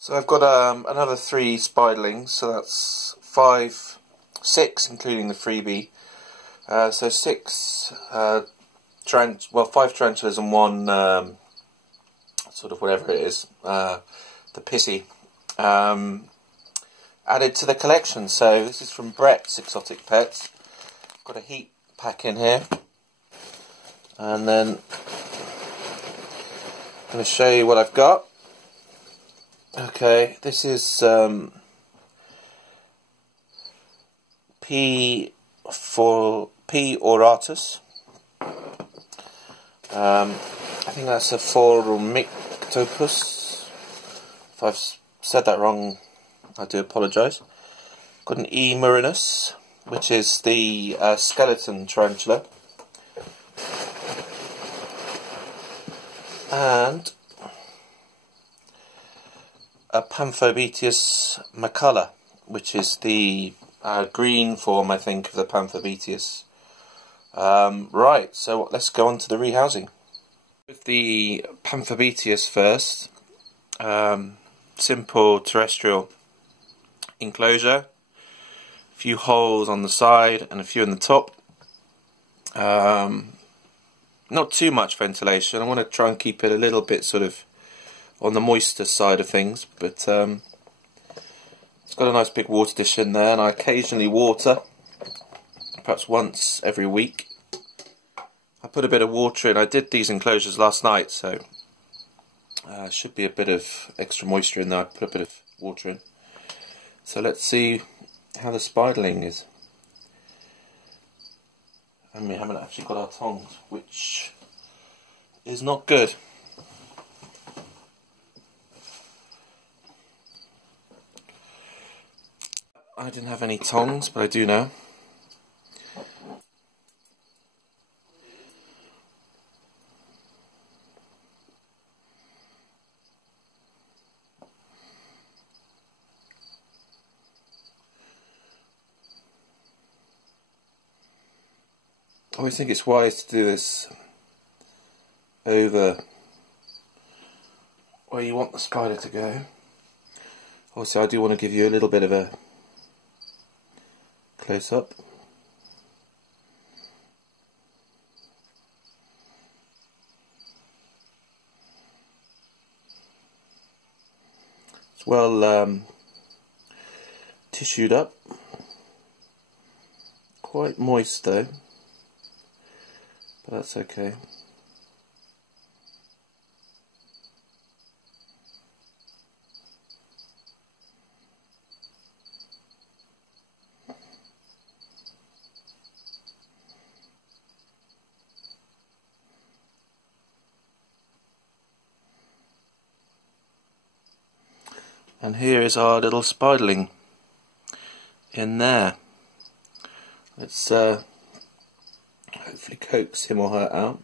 So I've got another 3 spiderlings, so that's 6 including the freebie. So 6 5 tarantulas and 1 sort of whatever it is, the pissy, added to the collection. So this is from Brett's Exotic Pets. Got a heat pack in here, and then I'm going to show you what I've got. Okay, this is P auratus. I think that's a Phormictopus. If I've said that wrong, I do apologise. Got an E. murinus, which is the skeleton tarantula, and a Panthobeteus macula, which is the green form, I think, of the Panthobeteus. Right, so let's go on to the rehousing. With the Panthobeteus first, simple terrestrial enclosure, a few holes on the side and a few in the top. Not too much ventilation. I want to try and keep it a little bit sort of on the moister side of things, but it's got a nice big water dish in there, and I occasionally water, perhaps once every week. I put a bit of water in. I did these enclosures last night, so should be a bit of extra moisture in there. I put a bit of water in. So let's see how the spiderling is. And we haven't actually got our tongs, which is not good. I didn't have any tongs, but I do now. I always think it's wise to do this over where you want the spider to go. Also, I do want to give you a little bit of a close up. It's well tissued up, quite moist though, but that's okay. And here is our little spiderling in there. Let's hopefully coax him or her out.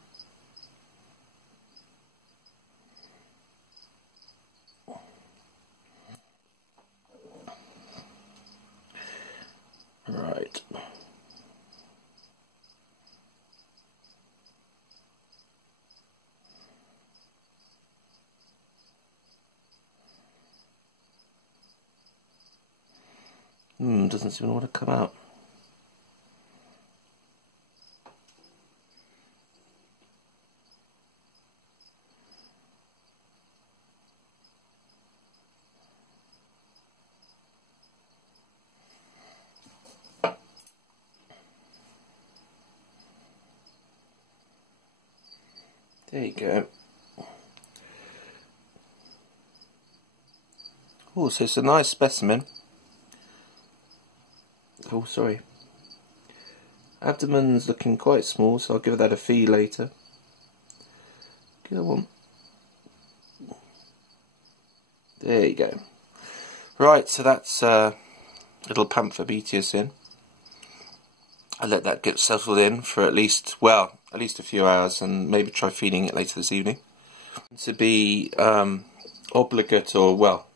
Right. Doesn't seem to want to come out. There you go. Oh, so it's a nice specimen. Oh, sorry. Abdomen's looking quite small, so I'll give that a fee later. Go on. There you go. Right, so that's little Panthobeteus in. I'll let that get settled in for at least a few hours, and maybe try feeding it later this evening. To be obligate, or well,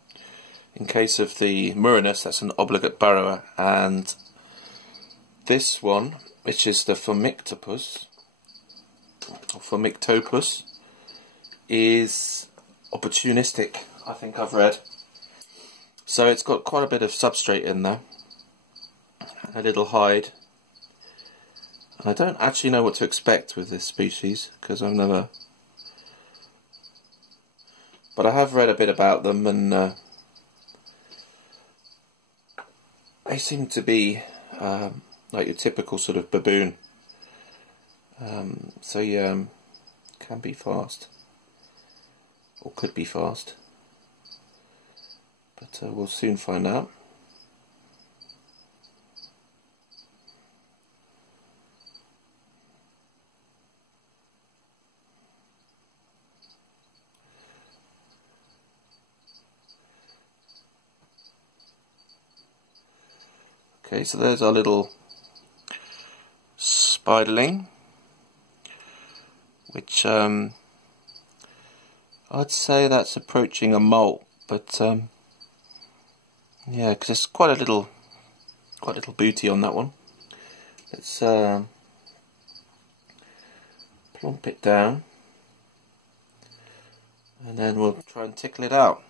in case of the murinus, that's an obligate burrower, and this one, which is the Phormictopus, or Phormictopus, is opportunistic, I think I've read. So it's got quite a bit of substrate in there, a little hide. And I don't actually know what to expect with this species because I've never, but I have read a bit about them, and they seem to be like your typical sort of baboon. So yeah, can be fast, or could be fast, but we'll soon find out. Okay, so there's our little spiderling, which I'd say that's approaching a molt, but yeah, because it's quite a little booty on that one. Let's plump it down, and then we'll try and tickle it out.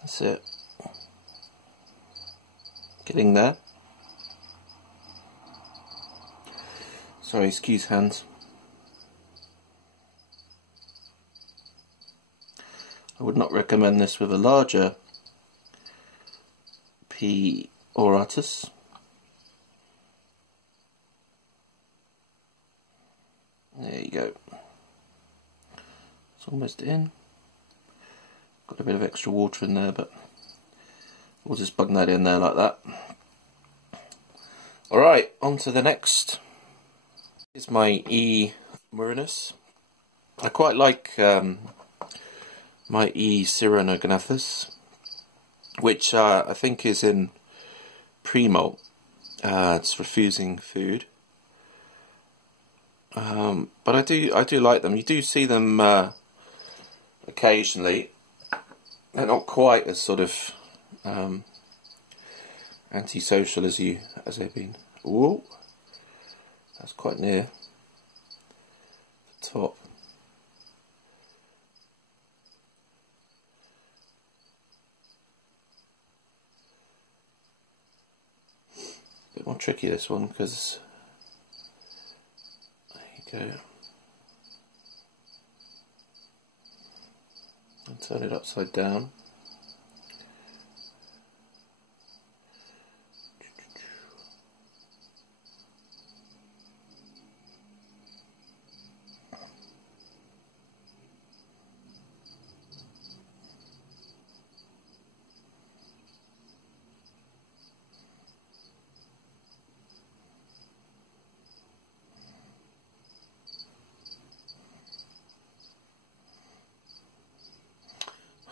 That's it. Getting there. Sorry, excuse hands. I would not recommend this with a larger P. auratus. There you go. It's almost in. Got a bit of extra water in there, but we'll just bung that in there like that. Alright, on to the next. Here's my E. murinus. I quite like my E. cyranognathus, which I think is in pre-molt. It's refusing food. But I do like them. You do see them occasionally. They're not quite as sort of antisocial as they've been. Ooh, that's quite near the top. A bit more tricky this one because there you go. And turn it upside down.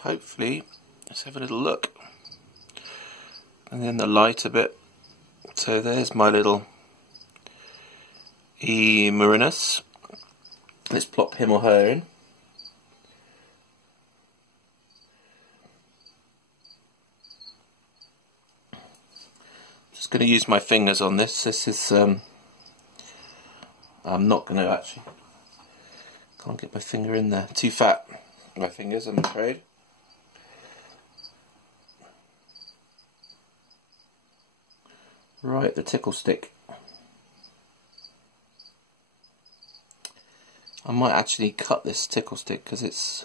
Hopefully, let's have a little look. And then the light a bit. So there's my little E. murinus. Let's plop him or her in. Just going to use my fingers on this. This is I'm not going to actually. Can't get my finger in there. Too fat. My fingers, I'm afraid. Right, the tickle stick. I might actually cut this tickle stick because it's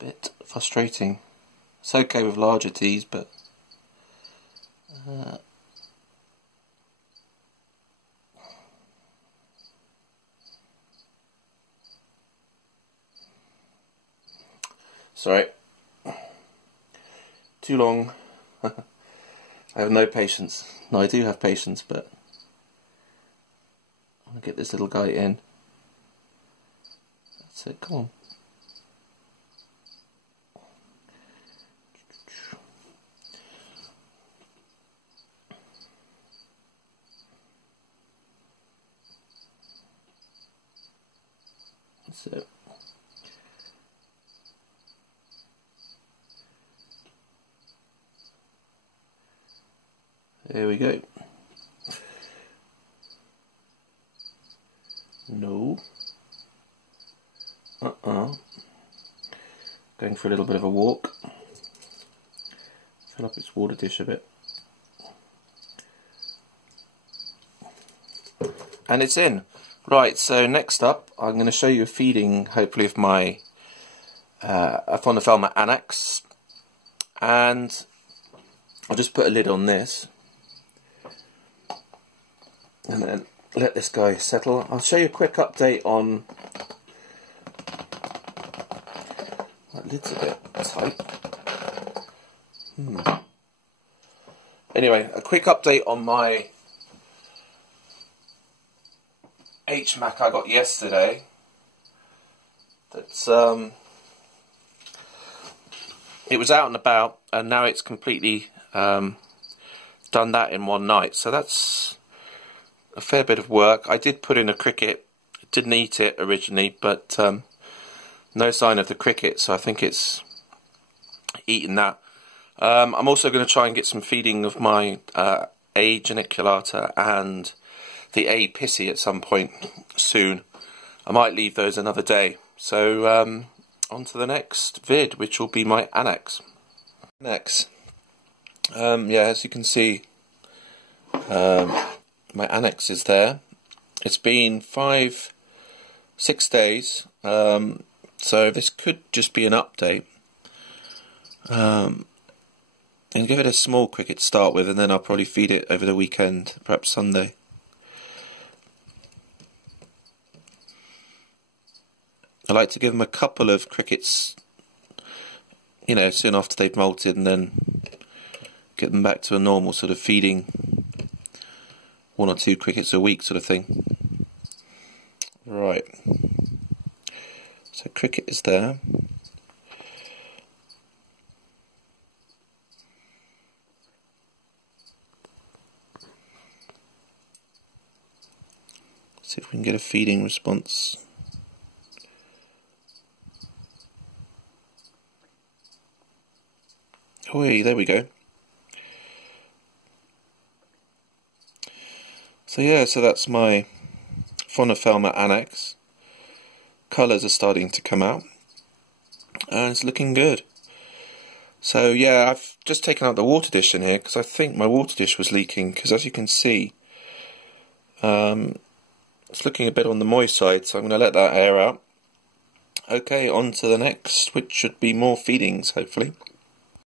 a bit frustrating. It's okay with larger teas, but sorry, too long. I have no patience. No, I do have patience, but I'm going to get this little guy in. That's it, come on. So there we go. No. Going for a little bit of a walk. Fill up its water dish a bit. And it's in. Right, so next up I'm going to show you a feeding, hopefully, of my A Anax. And I'll just put a lid on this. And then let this guy settle. I'll show you a quick update on... That lid's a bit tight. Anyway, a quick update on my HMAC I got yesterday. That's it was out and about, and now it's completely done that in one night. So that's a fair bit of work. I did put in a cricket. It didn't eat it originally, but no sign of the cricket, so I think it's eaten that. I'm also going to try and get some feeding of my A geniculata and the A pissy at some point soon. I might leave those another day. So on to the next vid, which will be my Anax. Next, yeah, as you can see, my Anax is there. It's been 5-6 days, so this could just be an update. And give it a small cricket to start with, and then I'll probably feed it over the weekend, perhaps Sunday. I like to give them a couple of crickets, you know, soon after they've molted, and then get them back to a normal sort of feeding, 1 or 2 crickets a week sort of thing. Right, so cricket is there. See if we can get a feeding response. Oh, there we go. So yeah, so that's my A Anax. Colours are starting to come out, and it's looking good. So yeah, I've just taken out the water dish in here because I think my water dish was leaking, because as you can see, it's looking a bit on the moist side, so I'm going to let that air out. Okay, on to the next, which should be more feedings, hopefully.